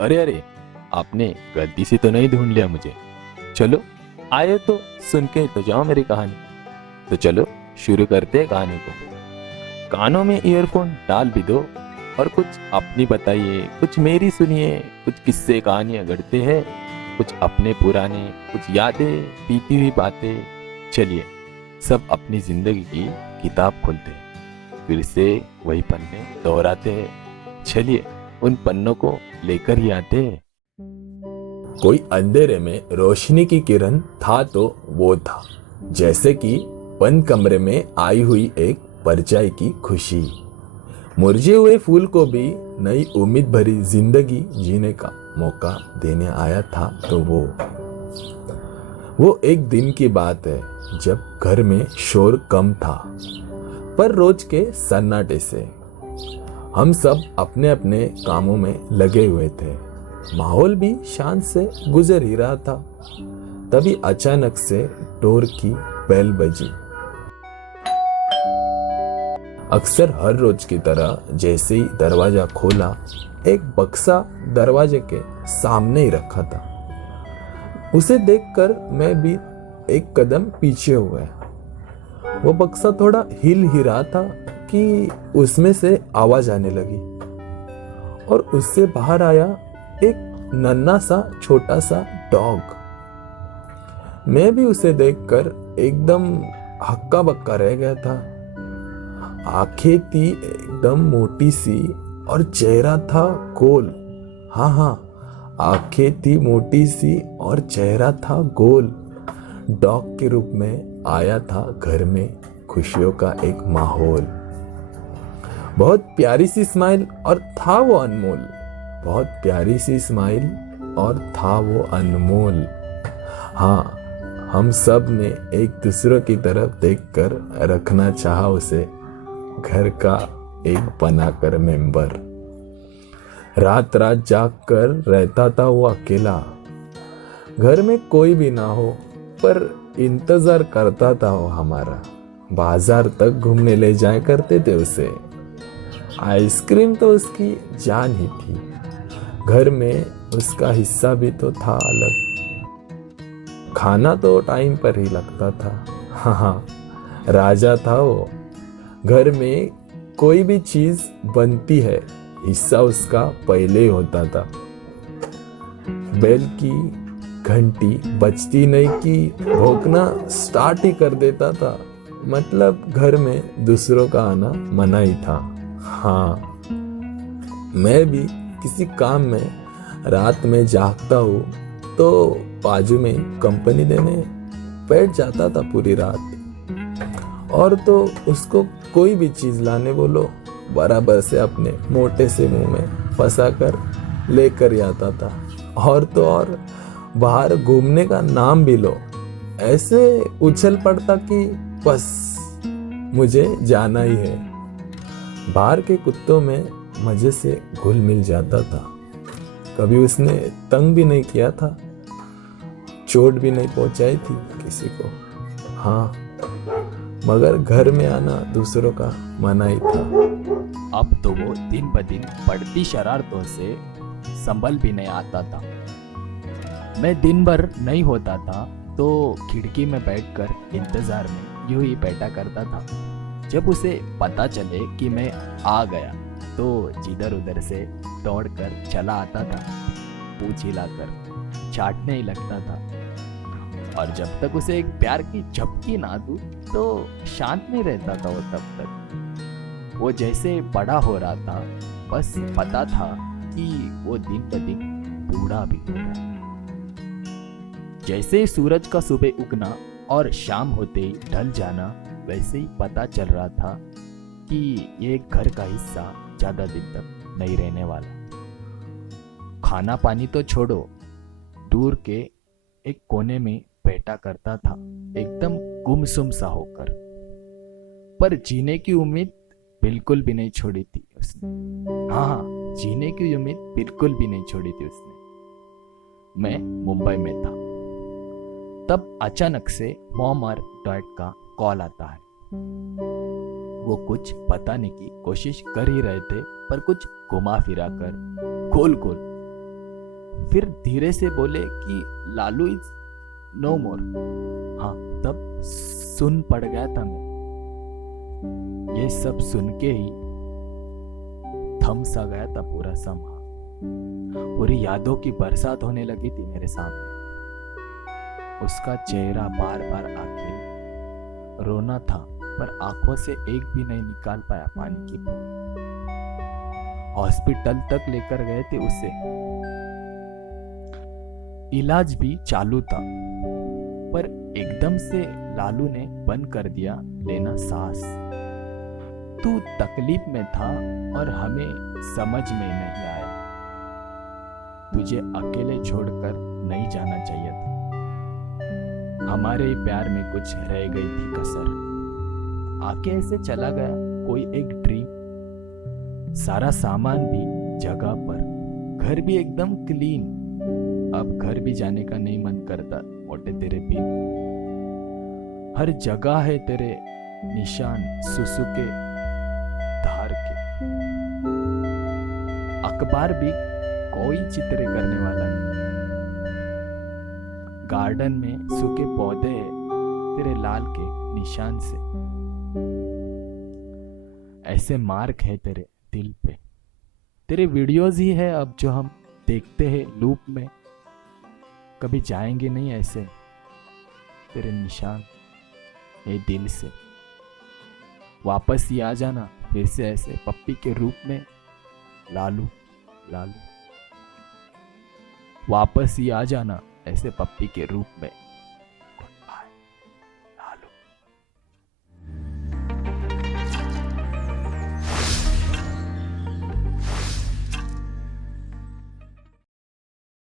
अरे अरे, आपने गलती से तो नहीं ढूंढ लिया मुझे? चलो, आए तो सुन के तो जाओ मेरी कहानी। तो चलो शुरू करते हैं कहानी को। कानों में ईयरफोन डाल भी दो और कुछ अपनी बताइए, कुछ मेरी सुनिए। कुछ किस्से कहानियां गढ़ते हैं, कुछ अपने पुराने, कुछ यादें, बीती हुई बातें। चलिए सब अपनी जिंदगी की किताब खोलते हैं, फिर से वही पन्ने दोहराते हैं। चलिए उन पन्नों को लेकर ही आते हैं। कोई अंधेरे में रोशनी की किरण था तो वो था, जैसे कि बंद कमरे में आई हुई एक परछाई की खुशी। मुरझे हुए फूल को भी नई उम्मीद भरी जिंदगी जीने का मौका देने आया था तो वो एक दिन की बात है जब घर में शोर कम था, पर रोज के सन्नाटे से हम सब अपने अपने कामों में लगे हुए थे। माहौल भी शांत से गुजर ही रहा था। तभी अचानक से डोर की बेल बजी। अक्सर हर रोज की तरह जैसे ही दरवाजा खोला, एक बक्सा दरवाजे के सामने ही रखा था। उसे देखकर मैं भी एक कदम पीछे हो गया। वो बक्सा थोड़ा हिल ही रहा था कि उसमें से आवाज आने लगी और उससे बाहर आया एक नन्हा सा छोटा सा डॉग। मैं भी उसे देखकर एकदम हक्का बक्का रह गया था। आंखें थी एकदम मोटी सी और चेहरा था गोल। हाँ, आंखें थी मोटी सी और चेहरा था गोल। डॉग के रूप में आया था घर में खुशियों का एक माहौल। बहुत प्यारी सी स्माइल और था वो अनमोल। बहुत प्यारी सी स्माइल और था वो अनमोल। हाँ, हम सब ने एक दूसरे की तरफ देखकर रखना चाहा उसे घर का एक बनाकर मेंबर। रात रात जाग कर रहता था वो अकेला। घर में कोई भी ना हो पर इंतजार करता था वो हमारा। बाजार तक घूमने ले जाया करते थे उसे। आइसक्रीम तो उसकी जान ही थी। घर में उसका हिस्सा भी तो था अलग। खाना तो टाइम पर ही लगता था। हाँ, राजा था वो। घर में कोई भी चीज बनती है, हिस्सा उसका पहले ही होता था। बेल की घंटी बजती नहीं कि भौंकना स्टार्ट ही कर देता था। मतलब घर में दूसरों का आना मना ही था। हाँ, मैं भी किसी काम में रात में जागता हूँ तो बाजू में कंपनी देने बैठ जाता था पूरी रात। और तो उसको कोई भी चीज लाने बोलो, बराबर से अपने मोटे से मुंह में फंसा कर लेकर ही आता था। और तो और बाहर घूमने का नाम भी लो, ऐसे उछल पड़ता कि बस मुझे जाना ही है। बाहर के कुत्तों में मजे से घुल मिल जाता था। कभी उसने तंग भी नहीं किया था, चोट भी नहीं पहुंचाई थी किसी को। हाँ, मगर घर में आना दूसरों का मना ही था। अब तो वो दिन ब दिन बढ़ती शरारतों से संभल भी नहीं आता था। मैं दिन भर नहीं होता था तो खिड़की में बैठकर इंतजार में यूं ही बैठा करता था। जब उसे पता चले कि मैं आ गया तो जिधर उधर से दौड़कर चला आता था, पूंछ हिलाकर चाटने ही लगता था। और जब तक उसे एक प्यार की झपकी ना दूं तो शांत नहीं रहता था वो तब तक। वो जैसे बड़ा हो रहा था, बस पता था कि वो दिन ब दिन बूढ़ा भी हो रहा है। जैसे ही सूरज का सुबह उगना और शाम होते ही ढल जाना, वैसे ही पता चल रहा था कि ये घर का हिस्सा ज्यादा दिन तक नहीं रहने वाला। खाना पानी तो छोड़ो, दूर के एक कोने में बैठा करता था एकदम गुमसुम सा होकर। पर जीने की उम्मीद बिल्कुल भी नहीं छोड़ी थी उसने। हाँ, जीने की उम्मीद बिल्कुल भी नहीं छोड़ी थी उसने। मैं मुंबई में था तब अचानक से मॉम और डैड का कॉल आता है। वो कुछ बताने की कोशिश कर ही रहे थे पर कुछ घुमा फिरा कर गोल गोल फिर धीरे से बोले कि लालू इज नो मोर। हाँ, तब सुन पड़ गया था मैं। ये सब सुन के ही थम सा गया था पूरा समा। पूरी यादों की बरसात होने लगी थी मेरे सामने। उसका चेहरा बार बार आके रोना था, पर आंखों से एक भी नहीं निकाल पाया पानी की बूंद। हॉस्पिटल तक लेकर गए थे उसे, इलाज भी चालू था, पर एकदम से लालू ने बंद कर दिया लेना सांस। तू तकलीफ में था और हमें समझ में नहीं आया। तुझे अकेले छोड़कर नहीं जाना चाहिए था। हमारे ही प्यार में कुछ रह गई थी कसर। आके ऐसे चला गया कोई एक ड्रीम। सारा सामान भी जगह पर, घर भी एकदम क्लीन। अब घर भी जाने का नहीं मन करता मोटे तेरे बिन। हर जगह है तेरे निशान सुसुके धार के। अखबार भी कोई चित्र करने वाला नहीं। गार्डन में सूखे पौधे हैं तेरे लाल के निशान से। ऐसे मार्क है तेरे दिल पे। तेरे वीडियोस ही है अब जो हम देखते हैं लूप में। कभी जाएंगे नहीं ऐसे तेरे निशान ये दिल से। वापस ही आ जाना फिर से ऐसे पप्पी के रूप में लालू लालू। वापस ही आ जाना ऐसे पप्पी के रूप में।